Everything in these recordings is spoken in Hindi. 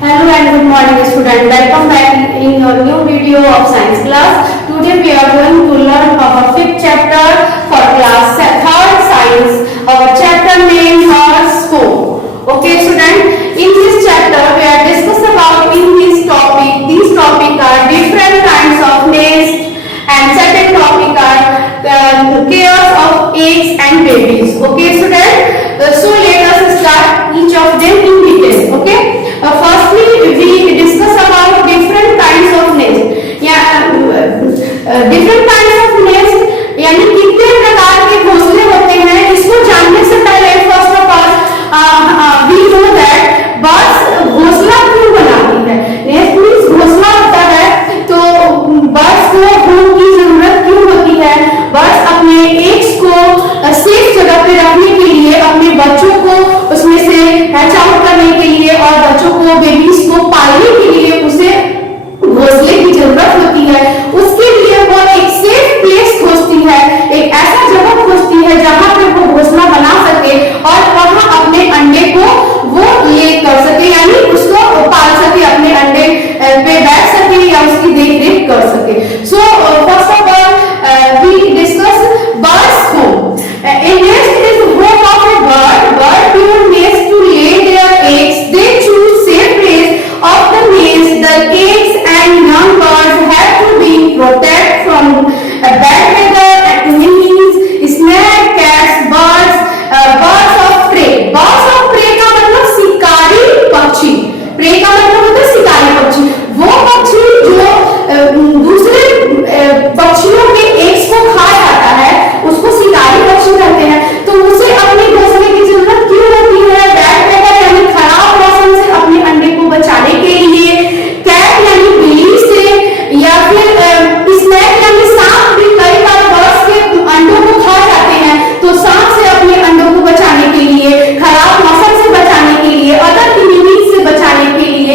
Hello and good morning student. Welcome back in your new video of science class. Today we are going to learn our fifth chapter for class third science. Our chapter name is home. Okay student, in this chapter we are discuss about in this topic. These topic are different kinds of nest and second topic are care of eggs and babies. Okay student, so let us start each of them in detail. Okay. Firstly, we discuss about different kinds of nest. Different kinds of nest यानी कितने प्रकार के घोंसले होते हैं, इसको जानने से पहले first of all we know that birds घोंसला क्यों बनाती है. नेस्ट मींस घोंसला होता है, तो बर्ड्स को होम की जरूरत क्यों होती है. बर्ड्स अपने एग्स को सेफ जगह पे रखने के लिए, अपने बच्चों को उसमें से हैच आउट करने के लिए और बच्चों को बेबीज को पालने के लिए उसे घोंसले की जरूरत होती है. उसके लिए वो एक सेफ प्लेस खोजती है, एक ऐसा जगह खोजती है जहां पे वो घोंसला बना सके और वहां अपने अंडे को वो ले कर सके, यानी उसको पाल सके, अपने अंडे पे बैठ सके या उसकी देख रेख कर सके. So first of all we discuss birds home. A nest is home of a bird. Bird build nest to lay their eggs. They choose safe place of the nest. The eggs and young birds have to be protected from bad weather, enemies, snake, cats, birds, birds of prey. Birds of prey का मतलब शिकारी पक्षी. prey का मतलब होता है शिकारी पक्षी. वो पक्षी जो दूसरे पक्षियों के eggs को खा जाता है, उसको शिकारी पक्षी कहते हैं. तो उसे अपने घोंसले की जरूरत क्यों होती है. बैड वेदर यानी खराब मौसम से अपने अंडे को बचाने के लिए, कैट यानी बिल्ली से, या फिर स्नेक यानी सांप भी कई बार बर्ड्स के अंडों को खा जाते हैं, तो सांप से अपने अंडों को बचाने के लिए, खराब मौसम से बचाने के लिए, अदर एनिमीज से बचाने के लिए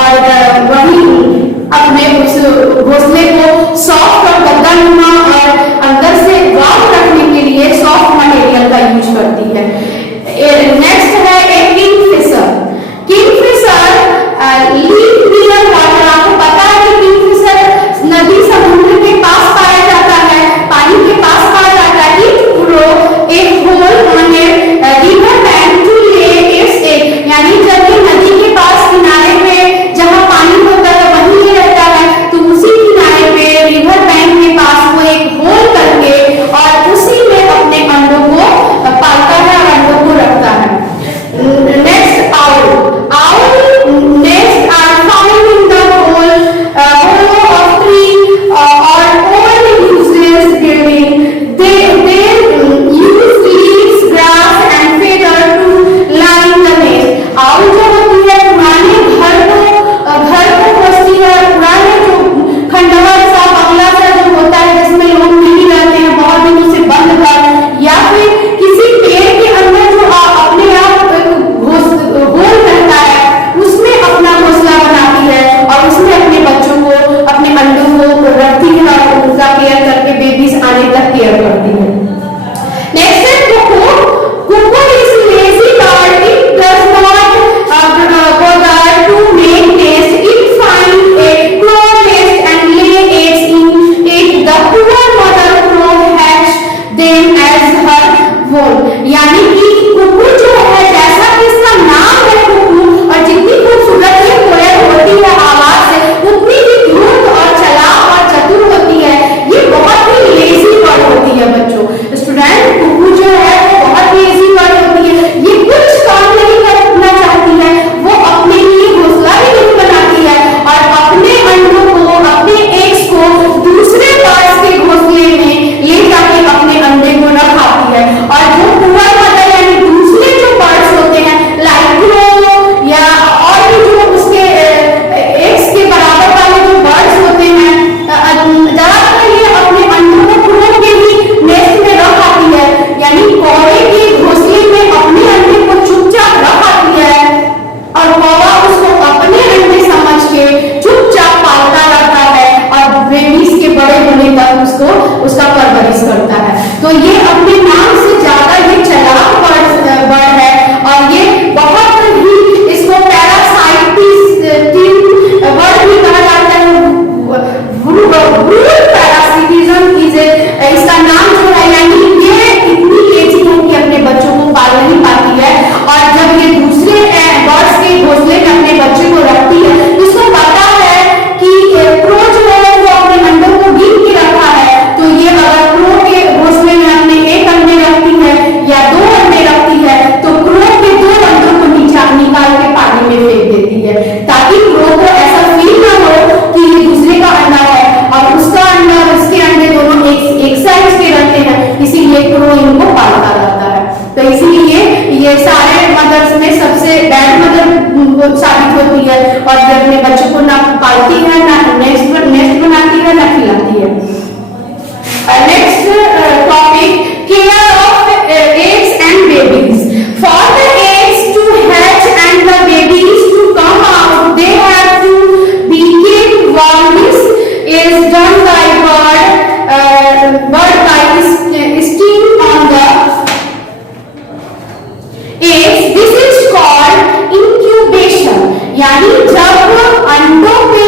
और वही अपने उस घोंसले को सॉफ्ट और गद्दानुमा और अंदर से वार्म रखने के लिए सॉफ्ट मटेरियल का यूज करती है। नेक्स्ट है एक Kingfisher. Kingfisher live near water. आपको पता है कि किंगफिशर नदी समुद्र के पास पाया जाता है, पानी के पास पाया जाता है। इट ग्रो एक hole on a river bank to lay its egg. यानी जब ये नदी के पास किनारे पे जहां पानी होता है वहीं ये रहता है, तो उसी किनारे पे रिवर बैंक के पास वो एक होल करके और उसी में अपने अंडों को पालता है और अंडों को रखता है। Next owl. Owl nest are found in the hollow of tree or old useless building. They use leaves, grass and feather to line the nest. Owl जो होती है पुराने घर को बसती है, पुराने जो खंडहर सा बंगला सा जो होता है जिसमें लोग नहीं रहते हैं बहुत दिनों से बंद घर, या फिर किसी पेड़ के अंदर जो अपने आप होल रहता है उसमें अपना घोंसला बनाती है और उसमें अपने बच्चों को, अपने अंडों को रखती है और उनका केयर करके बेबीज आने तक केयर करती है। नेक्स्ट है cuckoo. Cuckoo is lazy bird. It does not bother to make nest. It find a crow nest and lay eggs in it. The poor mother crow hatch them as her own. यानी कि कुकू जो है, जैसा कि इसका नाम है कुकू, और जितनी खूबसूरत ये कोयल होती है आवाज से, उतनी ही धूर्त और चालाक और चतुर होती है। ये बहुत ही लेजी बर्ड होती है बच्चों। स्टूडेंट, कुकू जो है वो बहुत लेजी बर्ड होती है। ये कुछ काम नहीं करना चाहती है, वो अपने लिए घोंसला भी नहीं बनाती है और अपने अंडों को, अपने एग्स को दूसरे बर्ड्स के घोंसले में ले जाके अपने अंडे को रखाती है। और जो पुअर मदर यानी दूसरे जो बर्ड्स होते हैं लाइक क्रो या और भी जो उसके एग्स के बराबर वाले जो बर्ड्स होते हैं, ज्यादातर ये अपने अंडों को क्रो के ही नेस्ट में रख आती है, यानी कौवे के घोंसले में अपने अंडे को चुपचाप रख आती है और कौवा उसको अपने अंडे समझ के चुपचाप पालता रहता है और बेबीज के बड़े होने तक उसको उसका परवरिश करता है। तो ये अपने नाम से ज्यादा ये चालाक बर्ड है और ये बहुत ही, इसको पैरासाइटिस बर्ड भी कहा जाता है। पैरासिटिज्म इसका नाम जो है, यानी ये इतनी लेजी है कि अपने बच्चों को पाल नहीं पाती है और जब ये दूसरे बर्ड्स के घोंसले में अपने बच्चे को रखती है तो इसको पता है कि क्रो जो है वो अपने अंडों को बीन के रखा है, तो ये अगर क्रो के घोंसले में अपने एक अंडे रखती है या 2 अंडे रखती है तो क्रो के 2 अंडों को निकाल के पानी में फेंक देती है, ताकि क्रो को ऐसा फील ना हो कि ये दूसरे का अंडा है और उसका अंडा और उसके अंडे दोनों एक साइड के रहते हैं, इसीलिए क्रो इनको पालता रहता है। तो इसीलिए ये सारे मदर्स में सबसे बैड मदर साबित होती है और ये अपने बच्चों को ना पालती है, ना नेस्ट बनाती है, ना खिलाती है। Next topic, care of eggs and babies. For the eggs to hatch and the babies to come out they have to be keeped warm. This is done by bird by steam on the eggs. This is called incubation। यानी जब अंडों पे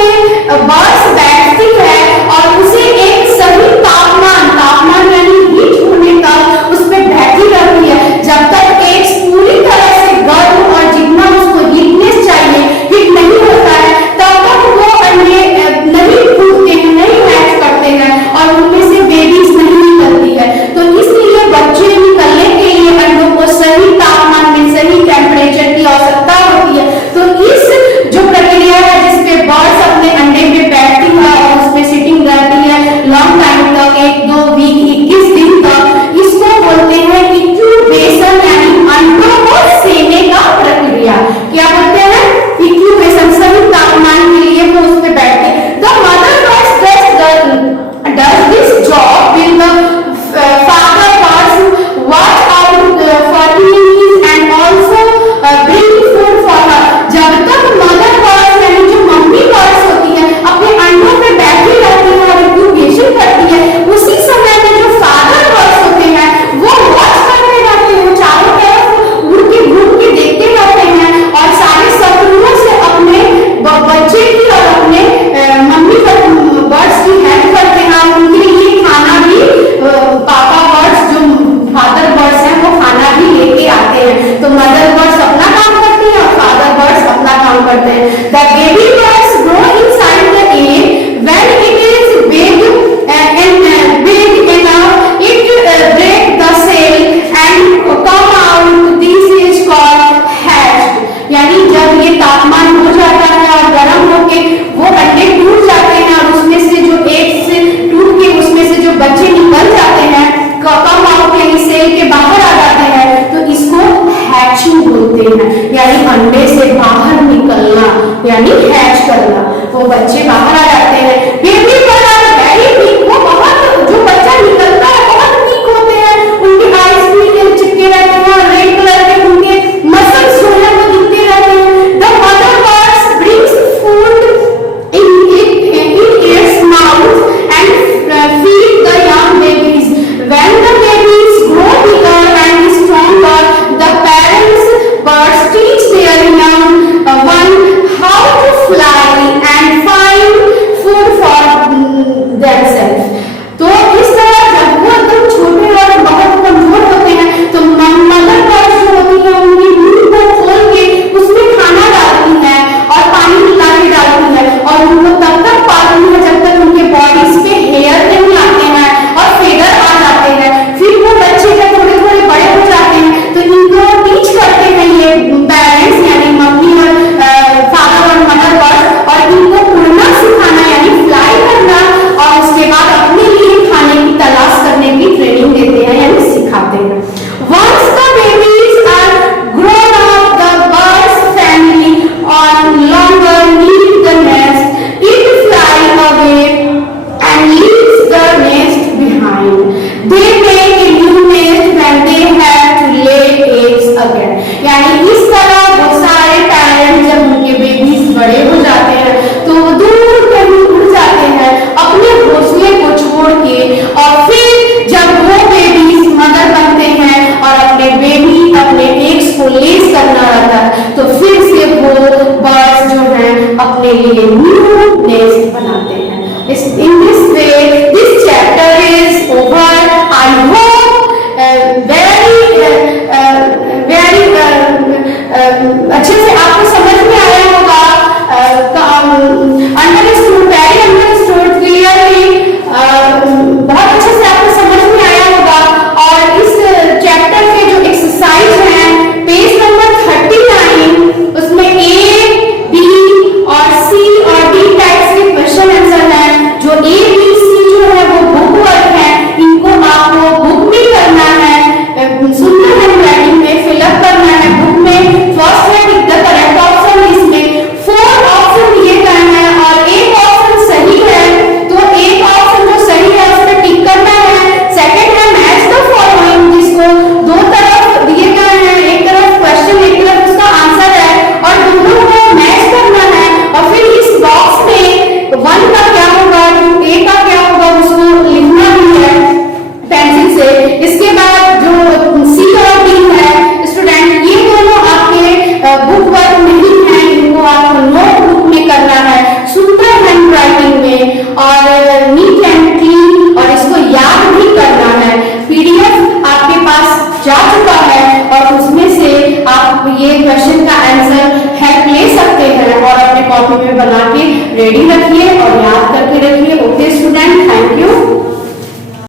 यानी हैच करना। वो बच्चे बाहर आ जाते हैं। Baby bird are very weak, वो बहुत, जो बच्चा निकलता है बहुत वीक होते हैं, उनके आईज भी चिपके रहते हैं, रेड कलर के उनके मसल्स जो है वो दिखते रहते हैं। The mother birds brings food in its mouth and feed the young babies. When the babies grow bigger and stronger, the parents birds teach their young one how to fly and find food for themselves. तो इस तरह जब वो एकदम छोटे और बहुत कमजोर होते हैं तो मदर बर्ड्स जो होती है उनकी मुंह को खोल के उसमें खाना डालती है और पानी मिला के डालती है और उनको तब तक पालती है जब तक उनके बॉडीज पे हेयर नहीं आते हैं और फेदर आ जाते हैं। फिर वो बच्चे जब थोड़े थोड़े बड़े हो जाते हैं तो इनको टीच करते हैं ये पेरेंट्स यानी मम्मी और फादर और मदर बर्ड्स, और इनको उड़ना सिखाना यानी फ्लाई करना, और उसके बाद अपने लिए खाने की तलाश करने की ट्रेनिंग देते हैं यानी सिखाते हैं। Once the babies are grown up, the bird's family on longer leave the nest. It fly away and leaves the nest behind. They make a new nest when they have to lay eggs again. यानी इस तरह वो सारे पेरेंट्स जब उनके बेबीज बड़े हो जाते हैं तो वो दूर कहीं उड़ जाते हैं अपने घोंसले को छोड़ के, और फिर जब वो बेबीज मदर बनते हैं और अपने बेबी अपने एग्स को लेस करना रहता है तो फिर से वो बर्ड्स जो हैं अपने लिए न्यू नेस्ट बनाते हैं। In this way, this chapter is over. I hope very अच्छे से आपको समझ में आया होगा। अंडरस्टूड, वेरी अंडरस्टूड, क्लियरली, बहुत अच्छे से आपको समझ में आया होगा। और इस चैप्टर के जो एक्सरसाइज हैं पेज नंबर 39, उसमें A, B और C और D टाइप्स के क्वेश्चन आंसर हैं। जो A, B, C जो है वो बुक वर्क है, इनको आपको बुक में करना है, सुनना है, राइटिंग में फिलअप करना है बुक में। फर्स्ट है टिक द करेक्ट ऑप्शन, इसमें 4 ऑप्शन दिए गए हैं और एक ऑप्शन सही है तो एक ऑप्शन जो सही है उस पर टिक करना है। सेकंड है मैच द फॉलोइंग, जिसको दो तरफ दिए गए हैं, एक तरफ क्वेश्चन एक तरफ उसका आंसर है और दोनों को मैच करना है। और फिर इस बॉक्स में 1 का क्या होगा, 2A का क्या होगा उसको लिखना भी है पेंसिल से। इसके बाद जो C और D है स्टूडेंट, ये दोनों आपके बुक वर्क नहीं है, इनको आपको नोट बुक में करना है, सुंदर हैंड राइटिंग में और नीट एंड क्लीन, और इसको याद भी करना है। PDF आपके पास जा चुका है और उसमें से आप ये क्वेश्चन का आंसर हेल्प ले सकते हैं और अपने कॉपी में बना के रेडी रखिए और याद